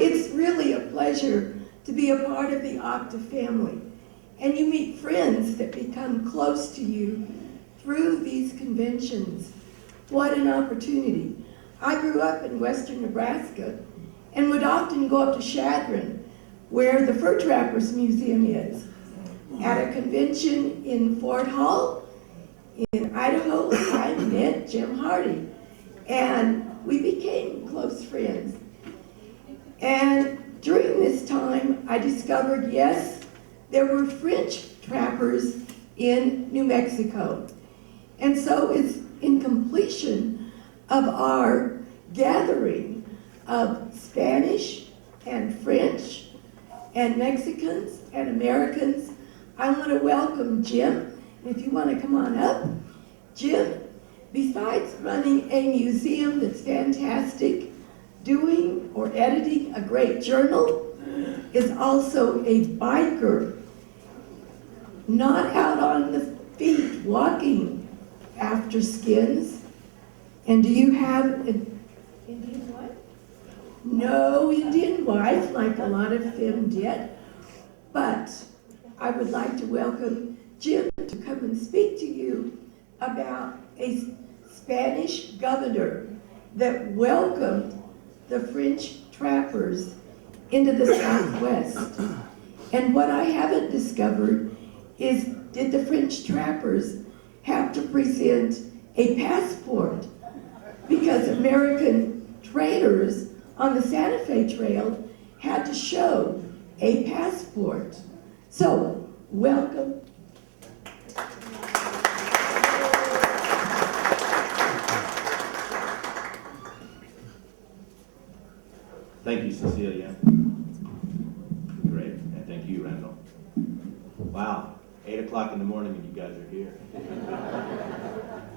it's really a pleasure to be a part of the Octa family. And you meet friends that become close to you through these conventions. What an opportunity. I grew up in western Nebraska and would often go up to Chadron, where the Fur Trappers Museum is. At a convention in Fort Hall, in Idaho, I met Jim Hardee, and we became close friends. And during this time, I discovered, yes, there were French trappers in New Mexico. And so it's in completion of our gathering of Spanish and French and Mexicans and Americans, I want to welcome Jim. And if you want to come on up, Jim, besides running a museum that's fantastic, doing or editing a great journal, is also a biker, not out on the feet walking after skins. And do you have an Indian wife? No Indian wife, like a lot of them did. But I would like to welcome Jim to come and speak to you about a Spanish governor that welcomed the French trappers into the Southwest. And what I haven't discovered is, did the French trappers have to present a passport? Because American traders on the Santa Fe Trail had to show a passport. So, welcome. Thank you, Cecilia. Great, and thank you, Randall. Wow, 8 o'clock in the morning and you guys are here.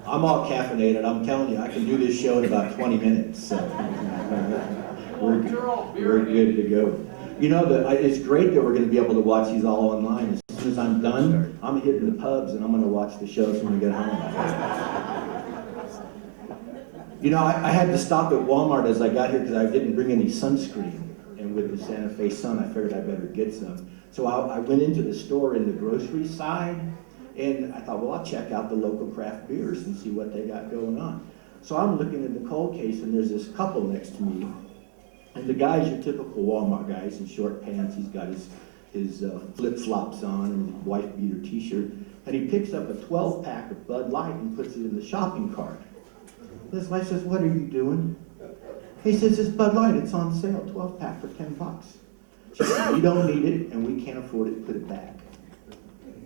I'm all caffeinated. I'm telling you, I can do this show in about 20 minutes. So we're good to go. You know, it's great that we're going to be able to watch these all online. As soon as I'm done, I'm hitting the pubs and I'm going to watch the shows when we get home. You know, I had to stop at Walmart as I got here because I didn't bring any sunscreen. And with the Santa Fe sun, I figured I better get some. So I went into the store in the grocery side, and I thought, well, I'll check out the local craft beers and see what they got going on. So I'm looking in the cold case, and there's this couple next to me. And the guy's your typical Walmart guy. He's in short pants. He's got his flip-flops on and his wife beater t-shirt. And he picks up a 12-pack of Bud Light and puts it in the shopping cart. His wife says, what are you doing? He says, it's Bud Light. It's on sale, 12-pack for $10. She says, we don't need it, and we can't afford it. Put it back.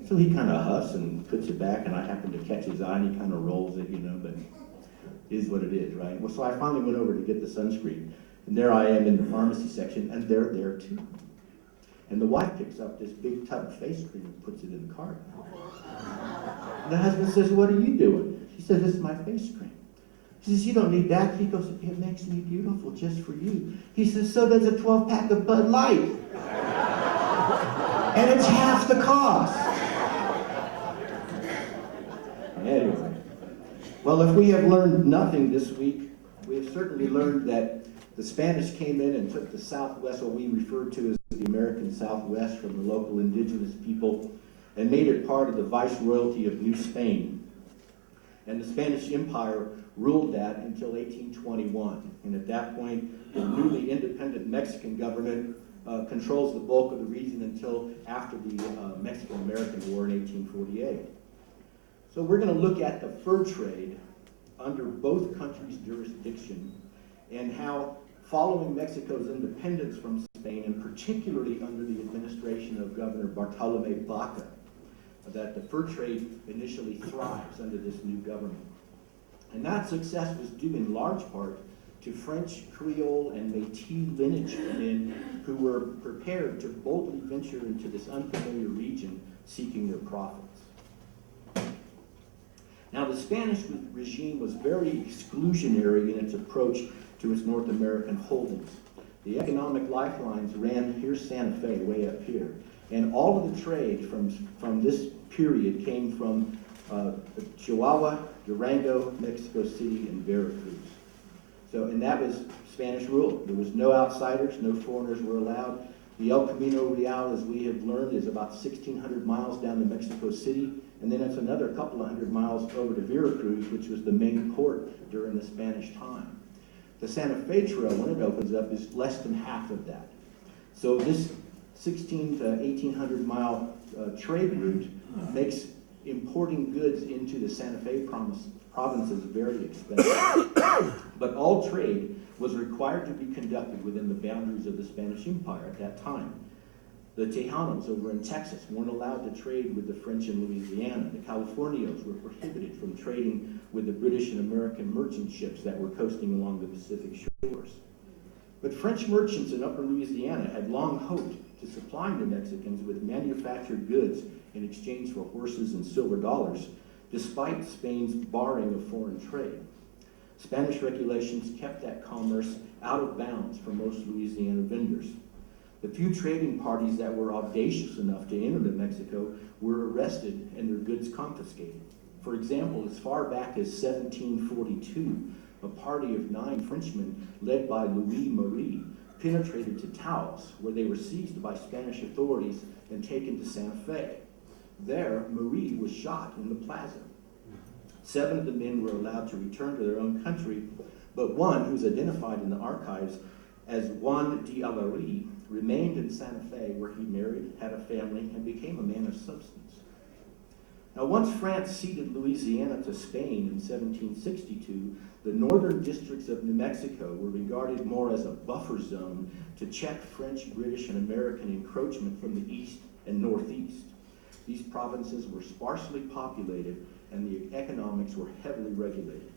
So he kind of huffs and puts it back, and I happen to catch his eye, and he kind of rolls it, you know, but it is what it is, right? Well, so I finally went over to get the sunscreen. And there I am in the pharmacy section, and they're there too. And the wife picks up this big tub of face cream and puts it in the cart. And the husband says, what are you doing? She says, this is my face cream. He says, you don't need that. He goes, it makes me beautiful just for you. He says, so does a 12-pack of Bud Light. And it's half the cost. Anyway, well, if we have learned nothing this week, we have certainly learned that the Spanish came in and took the Southwest, what we refer to as the American Southwest, from the local indigenous people, and made it part of the Viceroyalty of New Spain. And the Spanish Empire ruled that until 1821. And at that point, the newly independent Mexican government controls the bulk of the region until after the Mexican-American War in 1848. So we're going to look at the fur trade under both countries' jurisdiction and how, following Mexico's independence from Spain, and particularly under the administration of Governor Bartolomé Baca, that the fur trade initially thrives under this new government. And that success was due in large part to French, Creole, and Métis lineage men who were prepared to boldly venture into this unfamiliar region seeking their profits. Now, the Spanish regime was very exclusionary in its approach to its North American holdings. The economic lifelines ran, here's Santa Fe, way up here. And all of the trade from this period came from Chihuahua, Durango, Mexico City, and Veracruz. So, and that was Spanish rule. There was no outsiders, no foreigners were allowed. The El Camino Real, as we have learned, is about 1,600 miles down to Mexico City, and then it's another couple of hundred miles over to Veracruz, which was the main port during the Spanish time. The Santa Fe Trail, when it opens up, is less than half of that. So this 1,600 to 1,800 mile trade route makes importing goods into the Santa Fe provinces very expensive. But all trade was required to be conducted within the boundaries of the Spanish Empire at that time. The Tejanos over in Texas weren't allowed to trade with the French in Louisiana. The Californios were prohibited from trading with the British and American merchant ships that were coasting along the Pacific shores. But French merchants in upper Louisiana had long hoped to supply New Mexicans with manufactured goods in exchange for horses and silver dollars, despite Spain's barring of foreign trade. Spanish regulations kept that commerce out of bounds for most Louisiana vendors. The few trading parties that were audacious enough to enter New Mexico were arrested and their goods confiscated. For example, as far back as 1742, a party of 9 Frenchmen, led by Louis Marie, penetrated to Taos, where they were seized by Spanish authorities and taken to Santa Fe. There, Marie was shot in the plaza. 7 of the men were allowed to return to their own country, but one, who's identified in the archives as Juan de Alary, remained in Santa Fe, where he married, had a family, and became a man of substance. Now, once France ceded Louisiana to Spain in 1762, the northern districts of New Mexico were regarded more as a buffer zone to check French, British, and American encroachment from the east and northeast. These provinces were sparsely populated, and the economics were heavily regulated.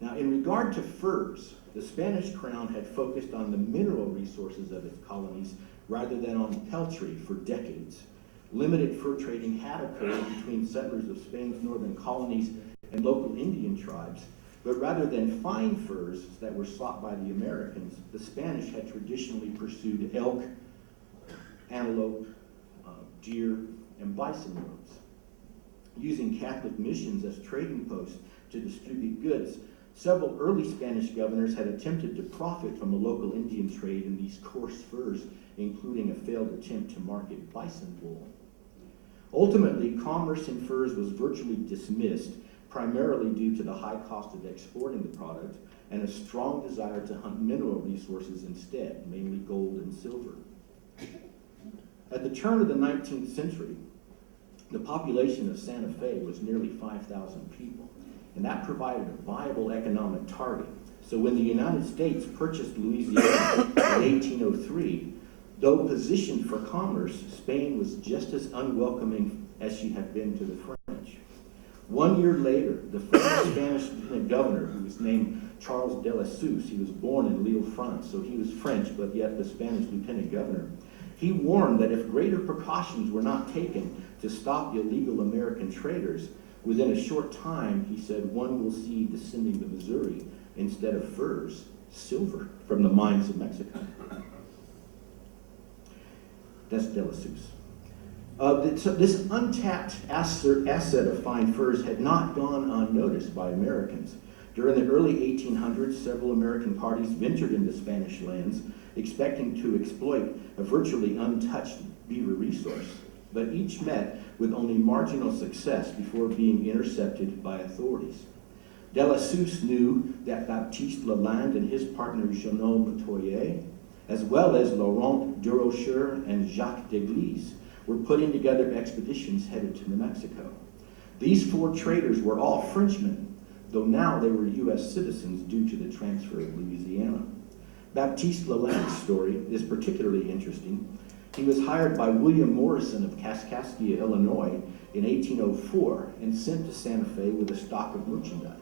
Now, in regard to furs, the Spanish crown had focused on the mineral resources of its colonies rather than on peltry for decades. Limited fur trading had occurred between settlers of Spain's northern colonies and local Indian tribes, but rather than fine furs that were sought by the Americans, the Spanish had traditionally pursued elk, antelope, deer, and bison robes. Using Catholic missions as trading posts to distribute goods, several early Spanish governors had attempted to profit from the local Indian trade in these coarse furs, including a failed attempt to market bison wool. Ultimately, commerce in furs was virtually dismissed, primarily due to the high cost of exporting the product and a strong desire to hunt mineral resources instead, mainly gold and silver. At the turn of the 19th century, the population of Santa Fe was nearly 5,000 people, and that provided a viable economic target. So when the United States purchased Louisiana in 1803, though positioned for commerce, Spain was just as unwelcoming as she had been to the French. 1 year later, the Spanish lieutenant governor, who was named Charles de la Sousse, he was born in Lille, France, so he was French, but yet the Spanish lieutenant governor, he warned that if greater precautions were not taken to stop illegal American traders, within a short time, he said, one will see descending the Missouri, instead of furs, silver from the mines of Mexico. That's de la Sousse. This untapped asset of fine furs had not gone unnoticed by Americans. During the early 1800s, several American parties ventured into Spanish lands, expecting to exploit a virtually untouched beaver resource, but each met with only marginal success before being intercepted by authorities. De la Sousse knew that Baptiste Lalande and his partner Jeannot Matoyer, as well as Laurent Durocher and Jacques d'Église, were putting together expeditions headed to New Mexico. These 4 traders were all Frenchmen, though now they were U.S. citizens due to the transfer of Louisiana. Baptiste Lalande's story is particularly interesting. He was hired by William Morrison of Kaskaskia, Illinois in 1804 and sent to Santa Fe with a stock of merchandise.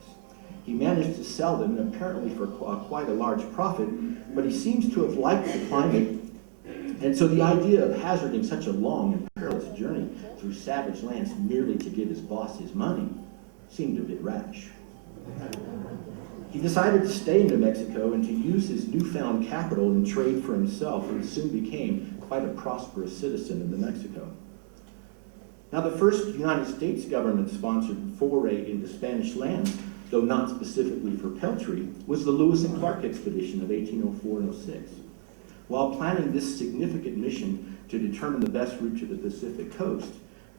He managed to sell them, apparently for quite a large profit, but he seems to have liked the climate, and so the idea of hazarding such a long and perilous journey through savage lands merely to give his boss his money seemed a bit rash. He decided to stay in New Mexico and to use his newfound capital and trade for himself, and soon became quite a prosperous citizen in New Mexico. Now, the first United States government-sponsored foray into Spanish lands, though not specifically for peltry, was the Lewis and Clark expedition of 1804 and 06. While planning this significant mission to determine the best route to the Pacific coast,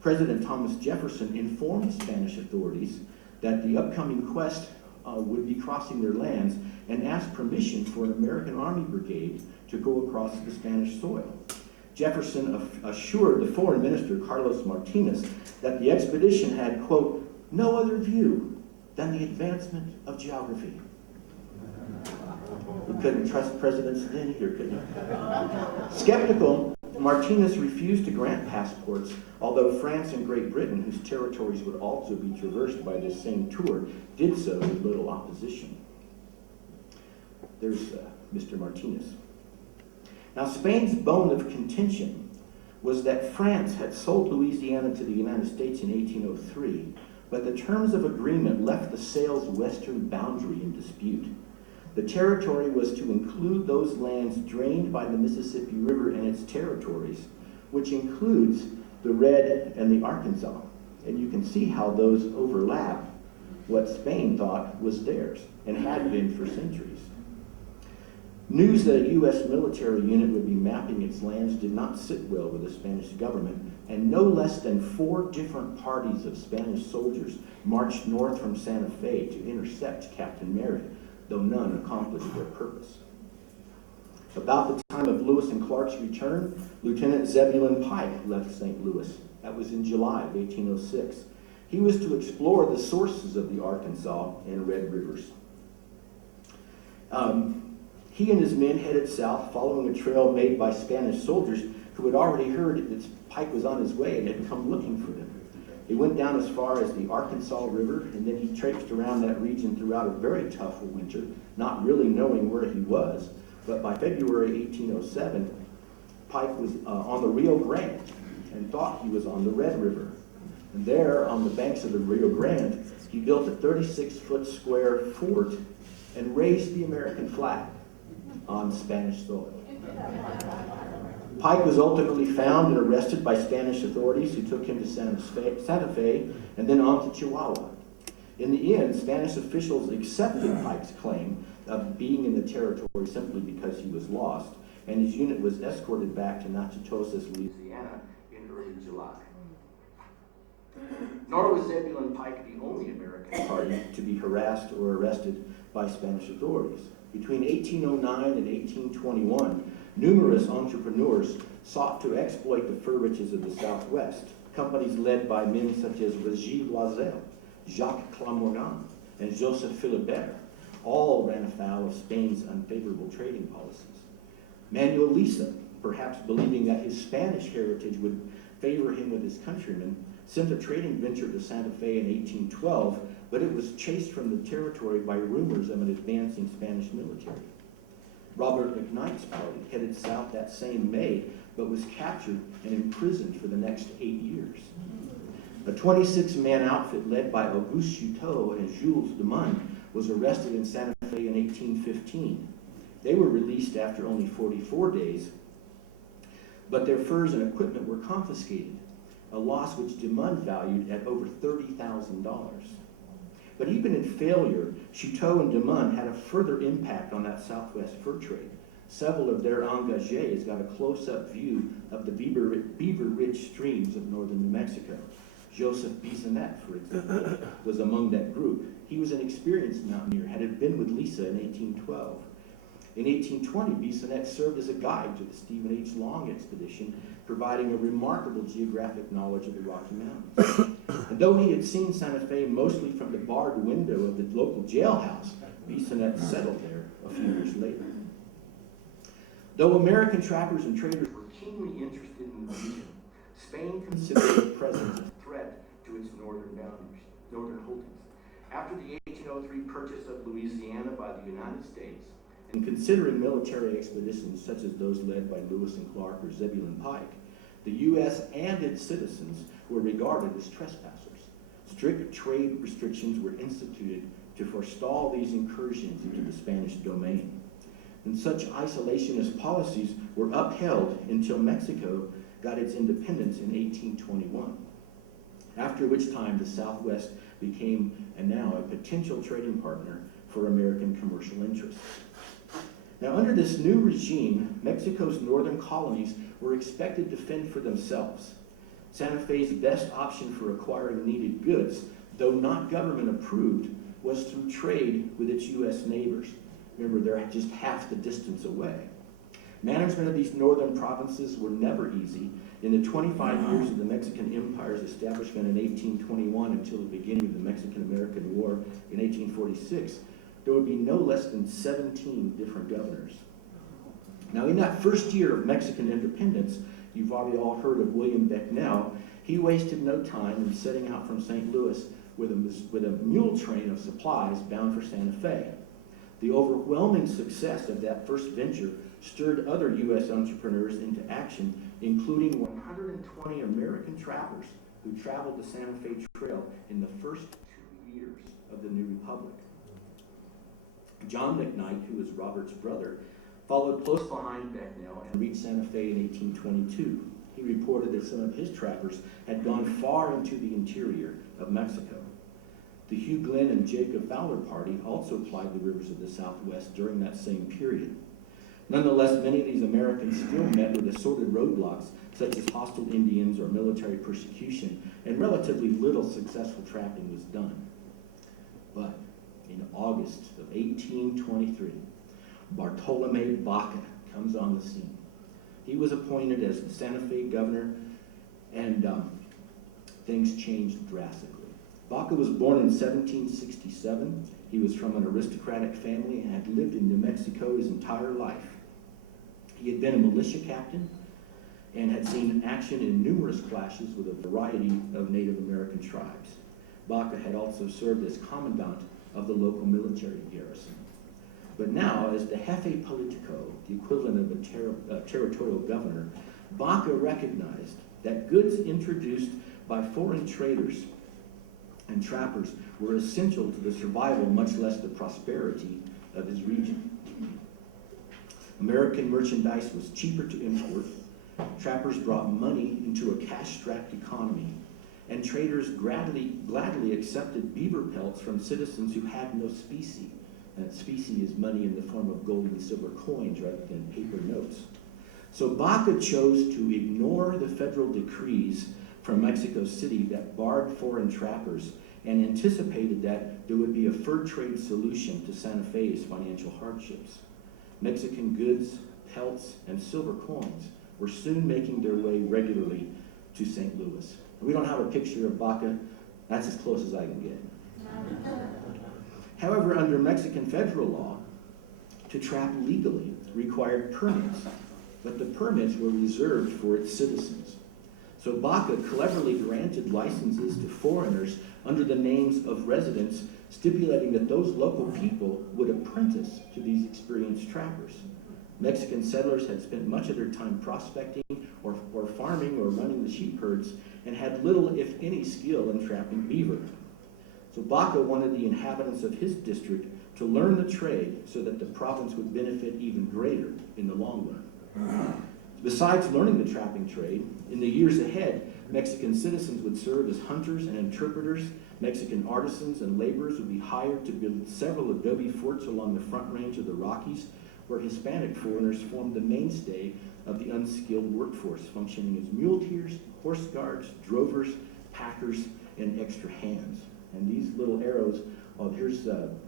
President Thomas Jefferson informed Spanish authorities that the upcoming quest would be crossing their lands and asked permission for an American Army brigade to go across the Spanish soil. Jefferson assured the foreign minister, Carlos Martinez, that the expedition had, quote, no other view than the advancement of geography. You couldn't trust presidents then either, could you? Skeptical, Martinez refused to grant passports, although France and Great Britain, whose territories would also be traversed by this same tour, did so with little opposition. There's Mr. Martinez. Now, Spain's bone of contention was that France had sold Louisiana to the United States in 1803, but the terms of agreement left the sale's western boundary in dispute. The territory was to include those lands drained by the Mississippi River and its territories, which includes the Red and the Arkansas. And you can see how those overlap what Spain thought was theirs and had been for centuries. News that a U.S. military unit would be mapping its lands did not sit well with the Spanish government, and no less than 4 different parties of Spanish soldiers marched north from Santa Fe to intercept Captain Merritt, though none accomplished their purpose. About the time of Lewis and Clark's return, Lieutenant Zebulon Pike left St. Louis. That was in July of 1806. He was to explore the sources of the Arkansas and Red Rivers. He and his men headed south, following a trail made by Spanish soldiers who had already heard that Pike was on his way and had come looking for them. They went down as far as the Arkansas River, and then he traipsed around that region throughout a very tough winter, not really knowing where he was. But by February 1807, Pike was on the Rio Grande and thought he was on the Red River. And there, on the banks of the Rio Grande, he built a 36-foot square fort and raised the American flag on Spanish soil. Pike was ultimately found and arrested by Spanish authorities, who took him to Santa Fe and then on to Chihuahua. In the end, Spanish officials accepted Pike's claim of being in the territory simply because he was lost, and his unit was escorted back to Natchitoches, Louisiana in early July. Nor was Zebulon Pike the only American party to be harassed or arrested by Spanish authorities. Between 1809 and 1821, numerous entrepreneurs sought to exploit the fur riches of the Southwest. Companies led by men such as Regis Loisel, Jacques Clamorgan, and Joseph Philibert all ran afoul of Spain's unfavorable trading policies. Manuel Lisa, perhaps believing that his Spanish heritage would favor him with his countrymen, sent a trading venture to Santa Fe in 1812, but it was chased from the territory by rumors of an advancing Spanish military. Robert McKnight's party headed south that same May, but was captured and imprisoned for the next 8 years. A 26-man outfit led by Auguste Chouteau and Jules Dumont was arrested in Santa Fe in 1815. They were released after only 44 days, but their furs and equipment were confiscated, a loss which Dumont valued at over $30,000. But even in failure, Chouteau and Dumont had a further impact on that Southwest fur trade. Several of their engagés got a close-up view of the beaver-rich streams of northern New Mexico. Joseph Bissonnette, for example, was among that group. He was an experienced mountaineer, had been with Lisa in 1812. In 1820, Bissonnette served as a guide to the Stephen H. Long expedition, providing a remarkable geographic knowledge of the Rocky Mountains. And though he had seen Santa Fe mostly from the barred window of the local jailhouse, Bissonnette settled there a few years later. Though American trappers and traders were keenly interested in the region, Spain considered the presence a threat to its northern holdings. After the 1803 purchase of Louisiana by the United States, and considering military expeditions such as those led by Lewis and Clark or Zebulon Pike, the U.S. and its citizens were regarded as trespassers. Strict trade restrictions were instituted to forestall these incursions into the Spanish domain. And such isolationist policies were upheld until Mexico got its independence in 1821. after which time the Southwest became, and now, a potential trading partner for American commercial interests. Now, under this new regime, Mexico's northern colonies were expected to fend for themselves. Santa Fe's best option for acquiring needed goods, though not government approved, was through trade with its U.S. neighbors. Remember, they're just half the distance away. Management of these northern provinces were never easy. In the 25 years of the Mexican Empire's establishment in 1821 until the beginning of the Mexican-American War in 1846, there would be no less than 17 different governors. Now, in that first year of Mexican independence, you've already all heard of William Becknell. He wasted no time in setting out from St. Louis with a mule train of supplies bound for Santa Fe. The overwhelming success of that first venture stirred other U.S. entrepreneurs into action, including 120 American trappers who traveled the Santa Fe Trail in the first 2 years of the new republic. John McKnight, who was Robert's brother, followed close behind Becknell and reached Santa Fe in 1822. He reported that some of his trappers had gone far into the interior of Mexico. The Hugh Glenn and Jacob Fowler party also plied the rivers of the Southwest during that same period. Nonetheless, many of these Americans still met with assorted roadblocks, such as hostile Indians or military persecution, and relatively little successful trapping was done. But in August of 1823, Bartolomé Baca comes on the scene. He was appointed as the Santa Fe governor, and things changed drastically. Baca was born in 1767. He was from an aristocratic family and had lived in New Mexico his entire life. He had been a militia captain and had seen action in numerous clashes with a variety of Native American tribes. Baca had also served as commandant of the local military garrison. But now, as the jefe politico, the equivalent of a territorial governor, Baca recognized that goods introduced by foreign traders and trappers were essential to the survival, much less the prosperity, of his region. American merchandise was cheaper to import, trappers brought money into a cash-strapped economy, and traders gladly accepted beaver pelts from citizens who had no specie. And specie is money in the form of gold and silver coins rather than paper notes. So Baca chose to ignore the federal decrees from Mexico City that barred foreign trappers and anticipated that there would be a fur trade solution to Santa Fe's financial hardships. Mexican goods, pelts, and silver coins were soon making their way regularly to St. Louis. We don't have a picture of Baca. That's as close as I can get. However, under Mexican federal law, to trap legally required permits, but the permits were reserved for its citizens. So Baca cleverly granted licenses to foreigners under the names of residents, stipulating that those local people would apprentice to these experienced trappers. Mexican settlers had spent much of their time prospecting or farming or running the sheep herds and had little, if any, skill in trapping beaver. So Baca wanted the inhabitants of his district to learn the trade so that the province would benefit even greater in the long run. Besides learning the trapping trade, in the years ahead, Mexican citizens would serve as hunters and interpreters. Mexican artisans and laborers would be hired to build several adobe forts along the front range of the Rockies, where Hispanic foreigners formed the mainstay of the unskilled workforce, functioning as muleteers, horse guards, drovers, packers, and extra hands. And these little arrows, here's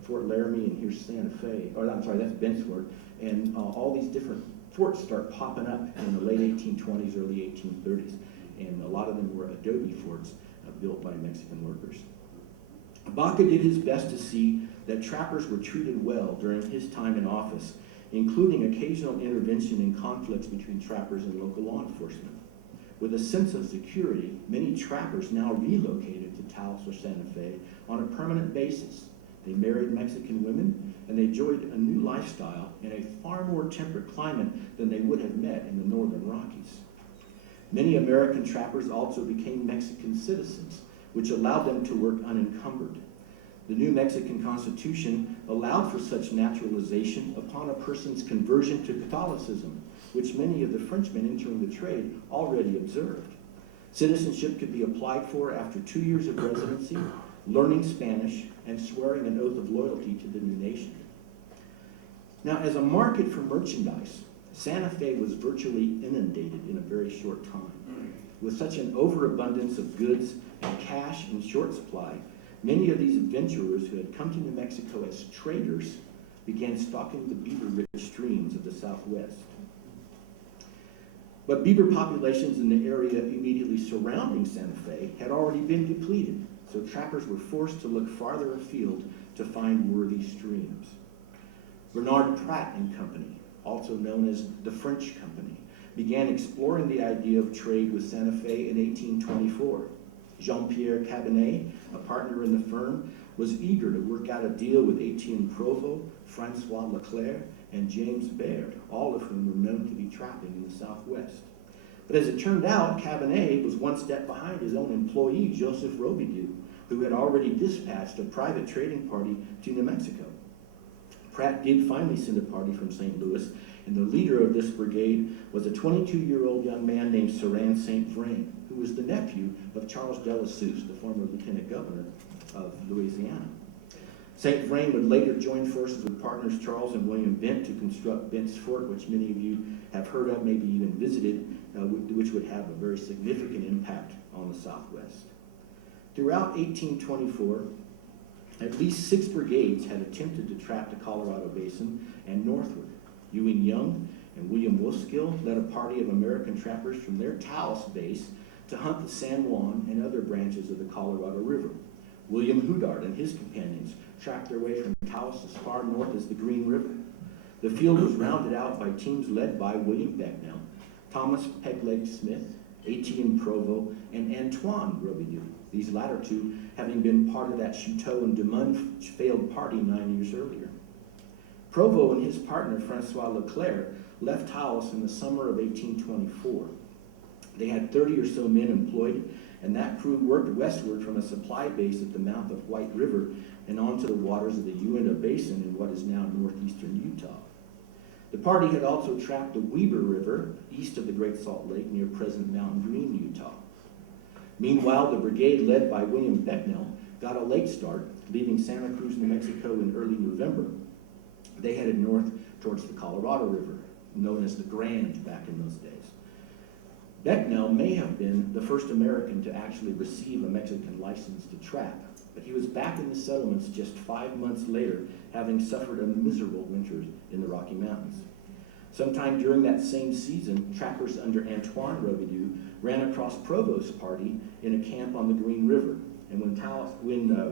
Fort Laramie and here's Santa Fe, or I'm sorry, that's Bentford, and all these different forts start popping up in the late 1820s, early 1830s, and a lot of them were adobe forts built by Mexican workers. Baca did his best to see that trappers were treated well during his time in office, including occasional intervention in conflicts between trappers and local law enforcement. With a sense of security, many trappers now relocated to Taos or Santa Fe on a permanent basis. They married Mexican women, and they enjoyed a new lifestyle in a far more temperate climate than they would have met in the northern Rockies. Many American trappers also became Mexican citizens, which allowed them to work unencumbered. The new Mexican Constitution allowed for such naturalization upon a person's conversion to Catholicism, which many of the Frenchmen entering the trade already observed. Citizenship could be applied for after 2 years of residency, learning Spanish, and swearing an oath of loyalty to the new nation. Now, as a market for merchandise, Santa Fe was virtually inundated in a very short time. With such an overabundance of goods and cash in short supply, many of these adventurers who had come to New Mexico as traders began stalking the beaver-rich streams of the Southwest. But beaver populations in the area immediately surrounding Santa Fe had already been depleted, so trappers were forced to look farther afield to find worthy streams. Bernard Pratt and Company, also known as the French Company, began exploring the idea of trade with Santa Fe in 1824. Jean-Pierre Cabinet, a partner in the firm, was eager to work out a deal with Etienne Provost, Francois Leclerc, and James Baird, all of whom were known to be trapping in the Southwest. But as it turned out, Cabinet was one step behind his own employee, Joseph Robidoux, who had already dispatched a private trading party to New Mexico. Pratt did finally send a party from St. Louis, and the leader of this brigade was a 22-year-old young man named Saran St. Vrain, who was the nephew of Charles de la Souce, the former lieutenant governor of Louisiana. St. Vrain would later join forces with partners Charles and William Bent to construct Bent's Fort, which many of you have heard of, maybe even visited, which would have a very significant impact on the Southwest. Throughout 1824, at least 6 brigades had attempted to trap the Colorado Basin and northward. Ewing Young and William Wolfskill led a party of American trappers from their Taos base to hunt the San Juan and other branches of the Colorado River. William Houdard and his companions tracked their way from Taos as far north as the Green River. The field was rounded out by teams led by William Becknell, Thomas Pegleg Smith, Etienne Provost, and Antoine Robidoux, these latter two having been part of that Chouteau and Dumont failed party 9 years earlier. Provost and his partner, Francois Leclerc, left Taos in the summer of 1824. They had 30 or so men employed, and that crew worked westward from a supply base at the mouth of White River and onto the waters of the Uinta Basin in what is now northeastern Utah. The party had also trapped the Weber River east of the Great Salt Lake near present Mountain Green, Utah. Meanwhile, the brigade led by William Becknell got a late start, leaving Santa Cruz, New Mexico in early November. They headed north towards the Colorado River, known as the Grand back in those days. Becknell may have been the first American to actually receive a Mexican license to trap, but he was back in the settlements just 5 months later, having suffered a miserable winter in the Rocky Mountains. Sometime during that same season, trappers under Antoine Robidoux ran across Provost's party in a camp on the Green River. And when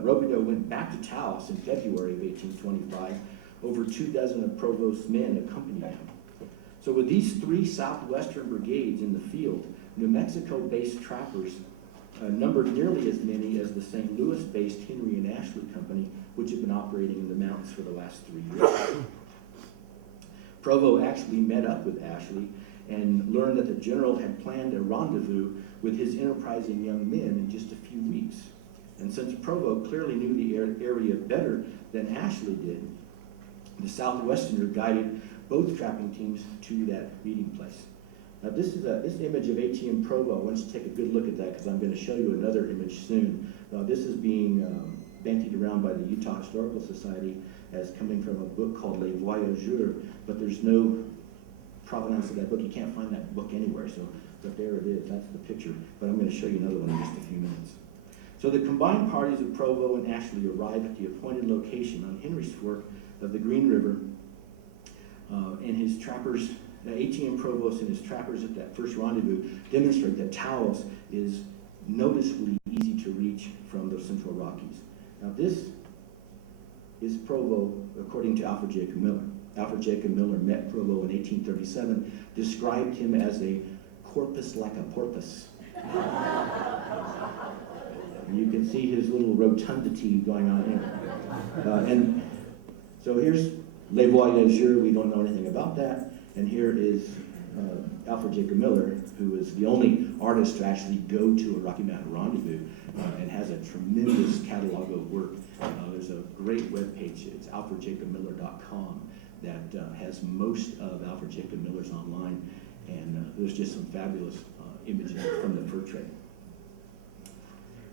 Robidoux went back to Taos in February of 1825, over 24 of Provost's men accompanied him. So with these 3 southwestern brigades in the field, New Mexico-based trappers numbered nearly as many as the St. Louis-based Henry and Ashley Company, which had been operating in the mountains for the last 3 years. Provost actually met up with Ashley and learned that the general had planned a rendezvous with his enterprising young men in just a few weeks. And since Provost clearly knew the area better than Ashley did, the Southwesterner guided both trapping teams to that meeting place. Now this image of Etienne Provost, I want you to take a good look at that because I'm going to show you another image soon. This is being bandied around by the Utah Historical Society as coming from a book called Les Voyageurs, but there's no provenance of that book. You can't find that book anywhere, but there it is. That's the picture. But I'm going to show you another one in just a few minutes. So the combined parties of Provost and Ashley arrived at the appointed location on Henry's Fork of the Green River, and his trappers, Etienne Provost and his trappers at that first rendezvous demonstrate that Taos is noticeably easy to reach from the Central Rockies. Now this is Provost, according to Alfred Jacob Miller. Alfred Jacob Miller met Provost in 1837, described him as a corpus like a porpoise. And you can see his little rotundity going on here. And so here's Les Voyageurs, we don't know anything about that. And here is Alfred Jacob Miller, who is the only artist to actually go to a Rocky Mountain rendezvous and has a tremendous catalog of work. There's a great webpage, it's alfredjacobmiller.com, that has most of Alfred Jacob Miller's online, and there's just some fabulous images from the fur trade.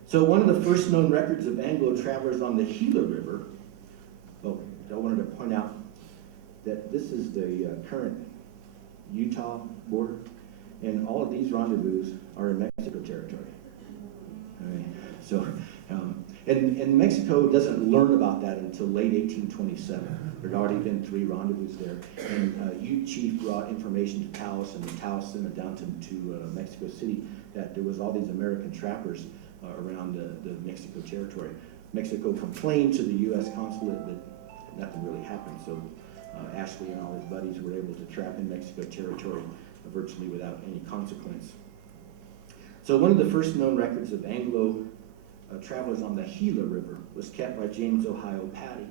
So one of the first known records of Anglo travelers on the Gila River, oh, I wanted to point out that this is the current Utah border, and all of these rendezvous are in Mexico territory. All right. So, and Mexico doesn't learn about that until late 1827. There'd already been 3 rendezvous there, and Ute Chief brought information to Taos, and the Taos sent it down to Mexico City that there was all these American trappers around the Mexico territory. Mexico complained to the U.S. consulate, but nothing really happened. So Ashley and all his buddies were able to trap in Mexico territory virtually without any consequence. So one of the first known records of Anglo travelers on the Gila River was kept by James Ohio Patty.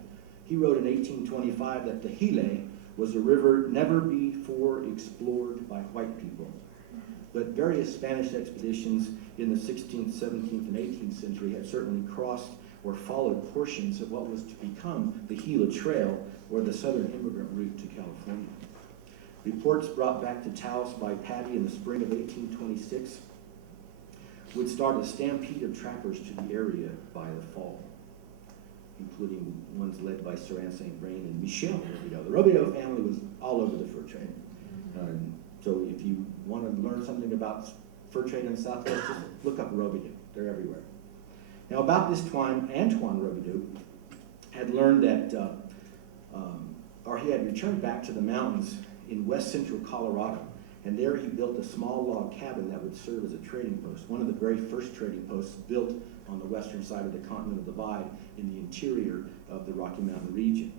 He wrote in 1825 that the Gila was a river never before explored by white people. But various Spanish expeditions in the 16th, 17th, and 18th century had certainly crossed or followed portions of what was to become the Gila Trail, or the southern immigrant route to California. Reports brought back to Taos by Patty in the spring of 1826 would start a stampede of trappers to the area by the fall, including ones led by Sir Anne St. Vrain and Michel Robideau. The Robideau family was all over the fur trade. So if you want to learn something about fur trade in the Southwest, just look up Robideau. They're everywhere. Now about this time, Antoine Robideau had learned that, or he had returned back to the mountains in west central Colorado, and there he built a small log cabin that would serve as a trading post, one of the very first trading posts built on the western side of the Continental Divide in the interior of the Rocky Mountain region.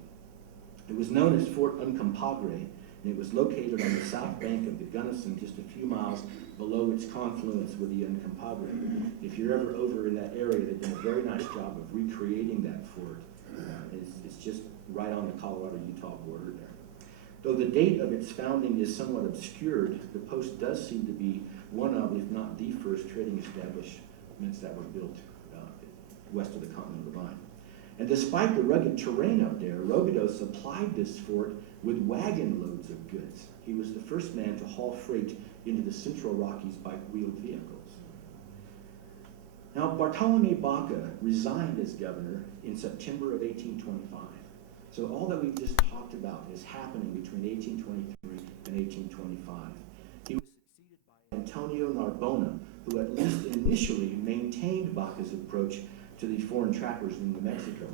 It was known as Fort Uncompahgre, and it was located on the south bank of the Gunnison, just a few miles below its confluence with the Uncompahgre. If you're ever over in that area, they've done a very nice job of recreating that fort. It's just right on the Colorado-Utah border there. Though the date of its founding is somewhat obscured, the post does seem to be one of, if not the first, trading establishments that were built west of the Continental Divide. And despite the rugged terrain up there, Robideau supplied this fort with wagon loads of goods. He was the first man to haul freight into the Central Rockies by wheeled vehicles. Now, Bartolomé Baca resigned as governor in September of 1825. So all that we've just talked about is happening between 1823 and 1825. He was succeeded by Antonio Narbona, who at least initially maintained Baca's approach to the foreign trappers in New Mexico.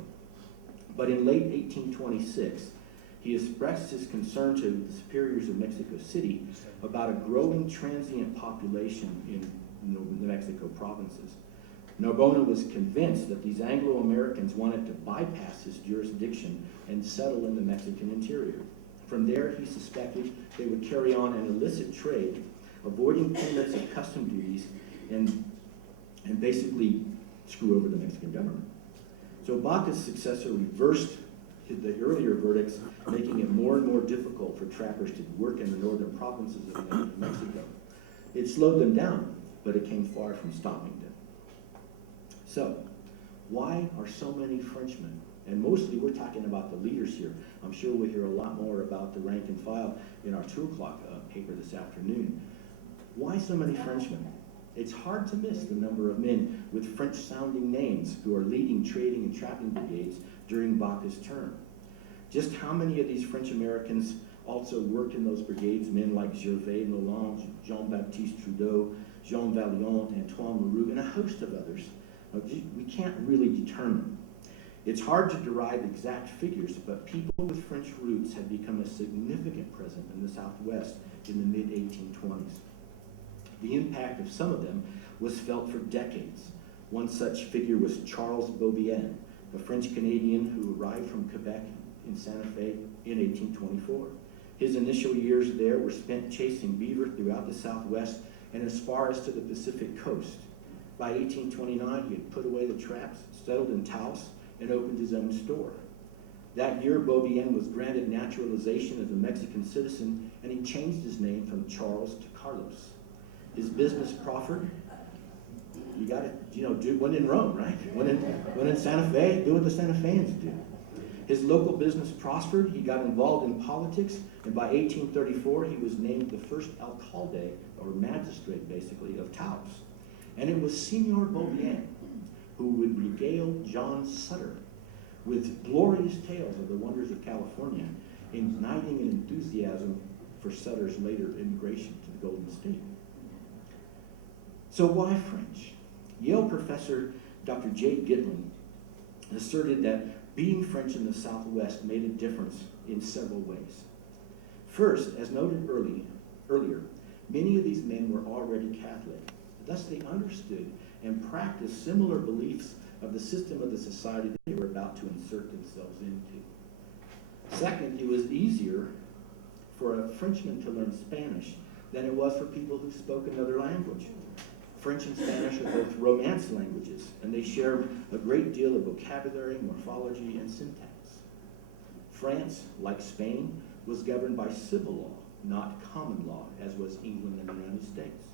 But in late 1826, he expressed his concern to the superiors of Mexico City about a growing transient population in New Mexico provinces. Narbona was convinced that these Anglo-Americans wanted to bypass his jurisdiction and settle in the Mexican interior. From there, he suspected they would carry on an illicit trade, avoiding payments of custom duties, and basically screw over the Mexican government. So Baca's successor reversed the earlier verdicts, making it more and more difficult for trappers to work in the northern provinces of New Mexico. It slowed them down, but it came far from stopping them. So, why are so many Frenchmen, and mostly we're talking about the leaders here. I'm sure we'll hear a lot more about the rank and file in our 2 o'clock paper this afternoon. Why so many Frenchmen? It's hard to miss the number of men with French-sounding names who are leading trading and trapping brigades during Baca's term. Just how many of these French Americans also worked in those brigades? Men like Gervais Noland, Jean-Baptiste Trudeau, Jean Valliant, Antoine Maroux, and a host of others. We can't really determine. It's hard to derive exact figures, but people with French roots had become a significant presence in the Southwest in the mid-1820s. The impact of some of them was felt for decades. One such figure was Charles Beaubien, a French-Canadian who arrived from Quebec in Santa Fe in 1824. His initial years there were spent chasing beaver throughout the Southwest and as far as to the Pacific coast. By 1829, he had put away the traps, settled in Taos, and opened his own store. That year, Beaubien was granted naturalization as a Mexican citizen, and he changed his name from Charles to Carlos. His business proffered. You got to, do one in Rome, right? One in Santa Fe, do what the Santa Feans do. His local business prospered. He got involved in politics, and by 1834, he was named the first alcalde, or magistrate, basically, of Taos. And it was Senor Beaubien who would regale John Sutter with glorious tales of the wonders of California, igniting an enthusiasm for Sutter's later immigration to the Golden State. So why French? Yale professor Dr. J. Gitlin asserted that being French in the Southwest made a difference in several ways. First, as noted earlier, many of these men were already Catholic. Thus, they understood and practiced similar beliefs of the system of the society that they were about to insert themselves into. Second, it was easier for a Frenchman to learn Spanish than it was for people who spoke another language. French and Spanish are both Romance languages, and they share a great deal of vocabulary, morphology, and syntax. France, like Spain, was governed by civil law, not common law, as was England and the United States.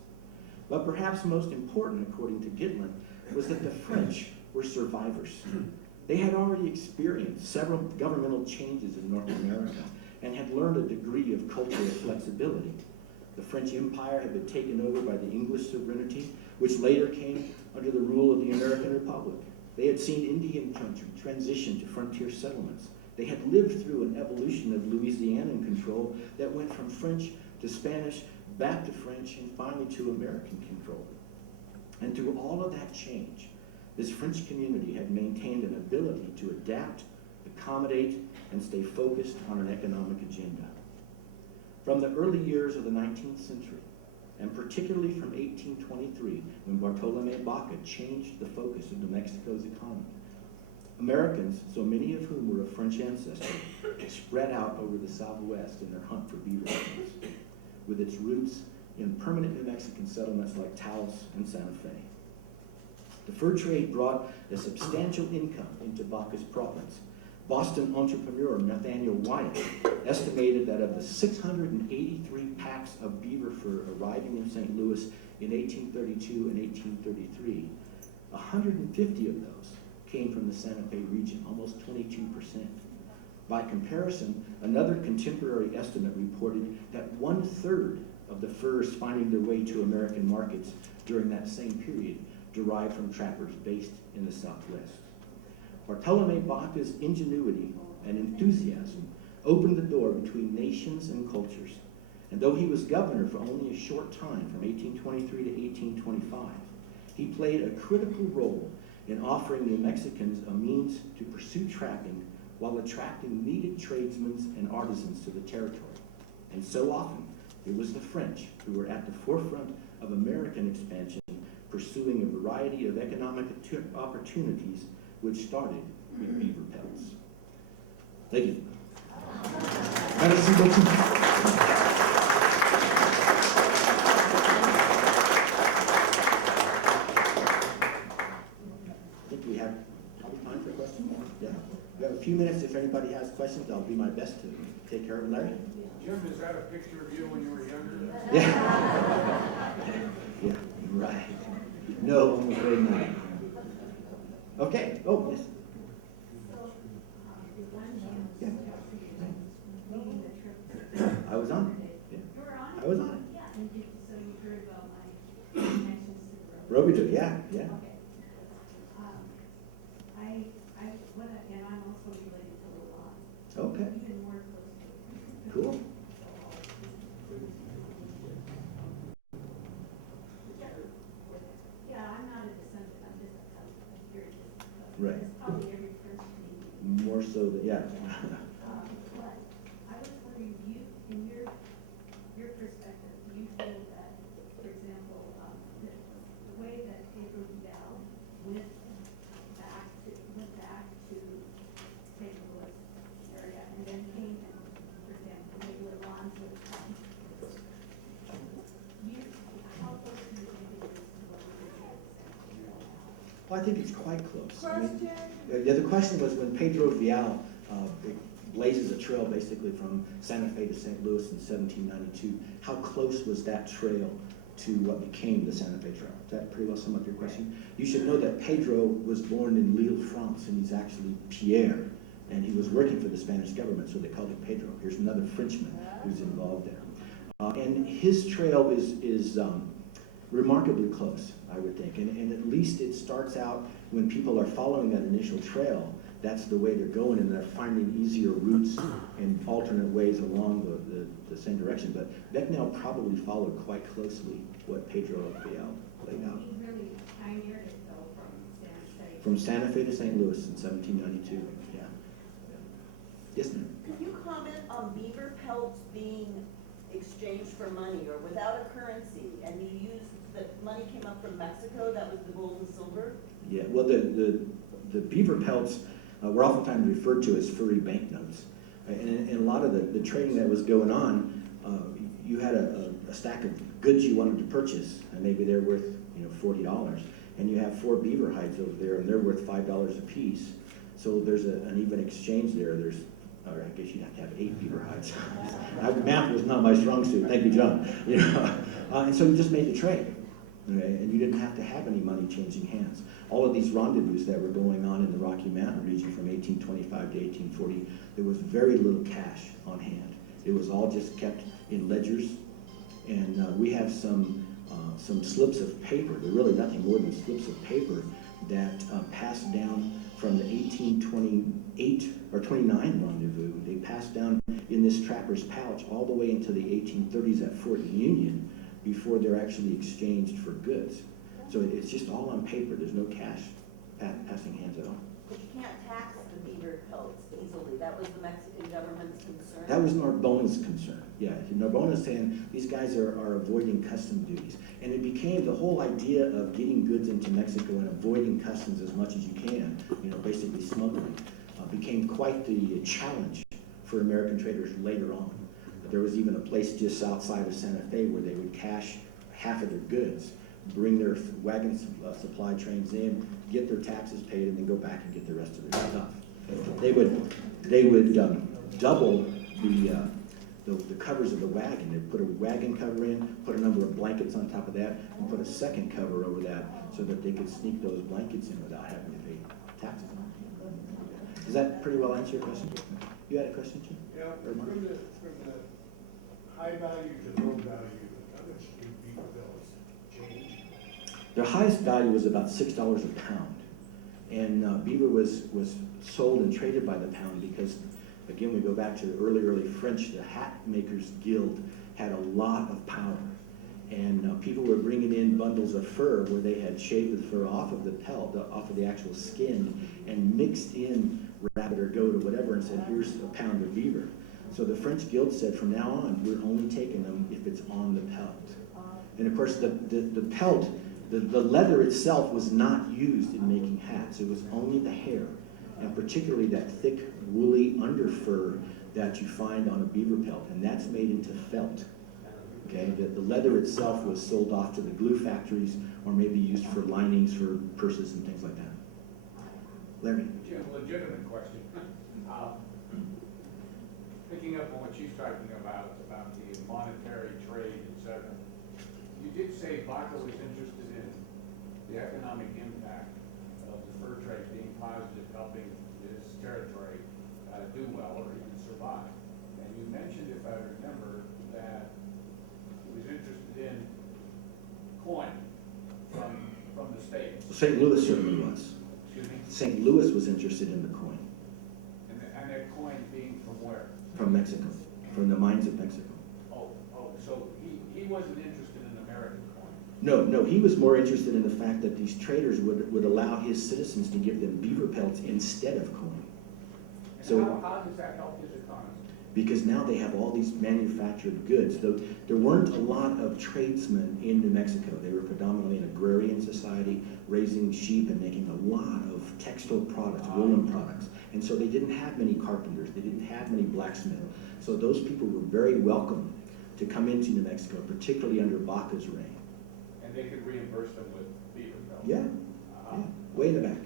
But perhaps most important, according to Gitlin, was that the French were survivors. They had already experienced several governmental changes in North America and had learned a degree of cultural flexibility. The French Empire had been taken over by the English sovereignty, which later came under the rule of the American Republic. They had seen Indian country transition to frontier settlements. They had lived through an evolution of Louisianan control that went from French to Spanish, back to French, and finally to American control. And through all of that change, this French community had maintained an ability to adapt, accommodate, and stay focused on an economic agenda. From the early years of the 19th century, and particularly from 1823, when Bartolomé Baca changed the focus of New Mexico's economy, Americans, so many of whom were of French ancestry, spread out over the Southwest in their hunt for beaver herds, with its roots in permanent New Mexican settlements like Taos and Santa Fe. The fur trade brought a substantial income into Baca's province. Boston entrepreneur Nathaniel Wyeth estimated that of the 683 packs of beaver fur arriving in St. Louis in 1832 and 1833, 150 of those came from the Santa Fe region, almost 22%. By comparison, another contemporary estimate reported that 1/3 of the furs finding their way to American markets during that same period derived from trappers based in the Southwest. Bartolomé Baca's ingenuity and enthusiasm opened the door between nations and cultures. And though he was governor for only a short time, from 1823 to 1825, he played a critical role in offering New Mexicans a means to pursue trapping while attracting needed tradesmen and artisans to the territory. And so often, it was the French who were at the forefront of American expansion, pursuing a variety of economic opportunities which started with beaver pelts. Thank you. I think we have time for questions. Yeah. We have a few minutes. If anybody has questions, I'll do my best to take care of them. Larry? Jim, is that a picture of you when you were younger? Yeah. Yeah, right. No, I'm afraid not. Okay. Oh, yes. Yeah. I was on it. Yeah. I was on it. Yeah, and so you heard about my connections to the Roby did, yeah, yeah. Okay. And I'm also related to the law. Okay, Even more closely. cool. Yeah, I'm not a descendant, I'm just a cousin, I'm very distant cousin. Right. It's probably every French Canadian. More so than, yeah. But I was wondering, do you, in your perspective, do you feel that, for example, the way that Pedro Fiala went back to St. Louis area and then came and, for example, maybe Alonzo how close do you think it is to what we're doing? Well, I think it's quite close. I mean, yeah, the question was when Pedro Fiala blazes a trail basically from Santa Fe to St. Louis in 1792, how close was that trail to what became the Santa Fe Trail? Does that pretty well sum up your question? You should know that Pedro was born in Lille, France, and he's actually Pierre, and he was working for the Spanish government, so they called him Pedro. Here's another Frenchman who's involved there. And his trail is remarkably close, I would think. And at least it starts out when people are following that initial trail, that's the way they're going, and they're finding easier routes and alternate ways along the same direction. But Becknell probably followed quite closely what Pedro Fiala laid out. He really pioneered it though From Santa Fe to St. Louis in 1792, yeah. Yes, ma'am? Could you comment on beaver pelts being exchanged for money or without a currency, and you used, the money came up from Mexico, that was the gold and silver? Yeah, well, the beaver pelts were oftentimes referred to as furry banknotes. And a lot of the trading that was going on, you had a stack of goods you wanted to purchase, and maybe they're worth, $40. And you have 4 beaver hides over there, and they're worth $5 a piece. So there's an even exchange there. Or I guess you'd have to have 8 beaver hides. Math was not my strong suit. Thank you, John. And so you just made the trade. Okay? And you didn't have to have any money changing hands. All of these rendezvous that were going on in the Rocky Mountain region from 1825 to 1840, there was very little cash on hand. It was all just kept in ledgers. And we have some slips of paper. They're really nothing more than slips of paper that passed down from the 1828 or 29 rendezvous. They passed down in this trapper's pouch all the way into the 1830s at Fort Union before they're actually exchanged for goods. So it's just all on paper. There's no cash passing hands at all. But you can't tax the beaver pelts easily, that was the Mexican government's concern? That was Narbona's concern. Yeah, Narbona's saying these guys are avoiding custom duties. And it became the whole idea of getting goods into Mexico and avoiding customs as much as you can, basically smuggling, became quite the challenge for American traders later on. There was even a place just outside of Santa Fe where they would cash half of their goods, bring their wagon supply trains in, get their taxes paid, and then go back and get the rest of their stuff. They would double the covers of the wagon. They'd put a wagon cover in, put a number of blankets on top of that, and put a second cover over that so that they could sneak those blankets in without having to pay taxes. Does that pretty well answer your question? You had a question, Jim? Yeah, from the high value to low value, how much do beaver pelts change? Their highest value was about $6 a pound. And beaver was sold and traded by the pound because, again, we go back to the early French, the hat makers guild had a lot of power. And people were bringing in bundles of fur where they had shaved the fur off of the pelt, off of the actual skin, and mixed in rabbit or goat or whatever and said, here's a pound of beaver. So the French guild said, from now on, we're only taking them if it's on the pelt. And of course, the pelt, the leather itself was not used in making hats. It was only the hair, and particularly that thick, woolly underfur that you find on a beaver pelt, and that's made into felt. Okay, the leather itself was sold off to the glue factories or maybe used for linings for purses and things like that. Larry? Jim, legitimate question. Picking up on what she's talking about the monetary trade, etc. You did say Baca was interested in the economic impact of the fur trade being positive, helping this territory do well or even survive. And you mentioned, if I remember, that he was interested in coin from the States. St. Louis certainly was. Excuse me? St. Louis was interested in the coin. And that coin being from where? From Mexico, from the mines of Mexico. So he wasn't interested in American coin? No, he was more interested in the fact that these traders would allow his citizens to give them beaver pelts instead of coin. And So, how does that help his economy? because now they have all these manufactured goods. There weren't a lot of tradesmen in New Mexico. They were predominantly an agrarian society, raising sheep and making a lot of textile products, woolen products. And so they didn't have many carpenters. They didn't have many blacksmiths. So those people were very welcome to come into New Mexico, particularly under Baca's reign. And they could reimburse them with beaver pelts? Yeah, way in the back.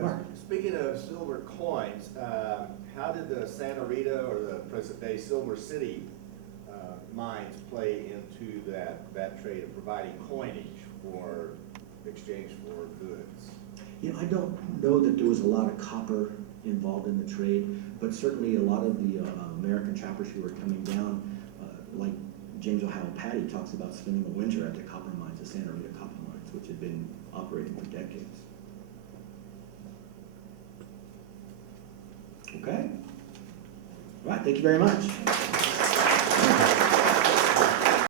Mark. Speaking of silver coins, how did the Santa Rita or the present day Silver City mines play into that trade of providing coinage for exchange for goods? I don't know that there was a lot of copper involved in the trade, but certainly a lot of the American trappers who were coming down, like James Ohio Patty talks about spending a winter at the copper mines, the Santa Rita copper mines, which had been operating for decades. Okay? All right, thank you very much.